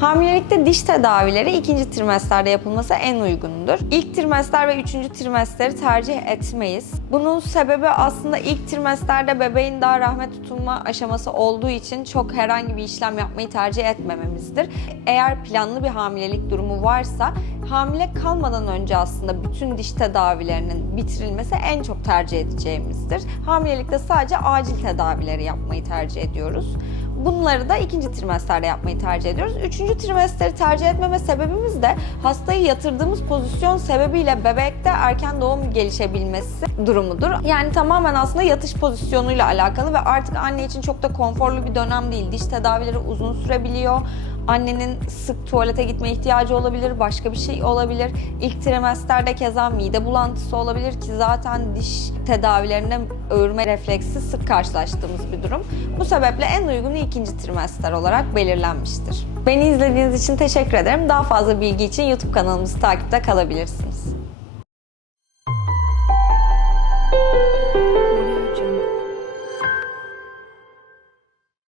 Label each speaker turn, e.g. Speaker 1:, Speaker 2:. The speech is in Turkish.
Speaker 1: Hamilelikte diş tedavileri ikinci trimesterde yapılması en uygundur. İlk trimester ve üçüncü trimesteri tercih etmeyiz. Bunun sebebi aslında ilk trimesterde bebeğin daha rahme tutunma aşaması olduğu için çok herhangi bir işlem yapmayı tercih etmememizdir. Eğer planlı bir hamilelik durumu varsa hamile kalmadan önce aslında bütün diş tedavilerinin bitirilmesi en çok tercih edeceğimizdir. Hamilelikte sadece acil tedavileri yapmayı tercih ediyoruz. Bunları da ikinci trimesterde yapmayı tercih ediyoruz. Üçüncü trimesteri tercih etmeme sebebimiz de hastayı yatırdığımız pozisyon sebebiyle bebekte erken doğum gelişebilmesi durumudur. Yani tamamen aslında yatış pozisyonuyla alakalı ve artık anne için çok da konforlu bir dönem değil. Diş tedavileri uzun sürebiliyor. Annenin sık tuvalete gitme ihtiyacı olabilir, başka bir şey olabilir. İlk trimesterde keza mide bulantısı olabilir ki zaten diş tedavilerinde öğürme refleksi sık karşılaştığımız bir durum. Bu sebeple en uygunu ikinci trimester olarak belirlenmiştir. Beni izlediğiniz için teşekkür ederim. Daha fazla bilgi için YouTube kanalımızı takipte kalabilirsiniz.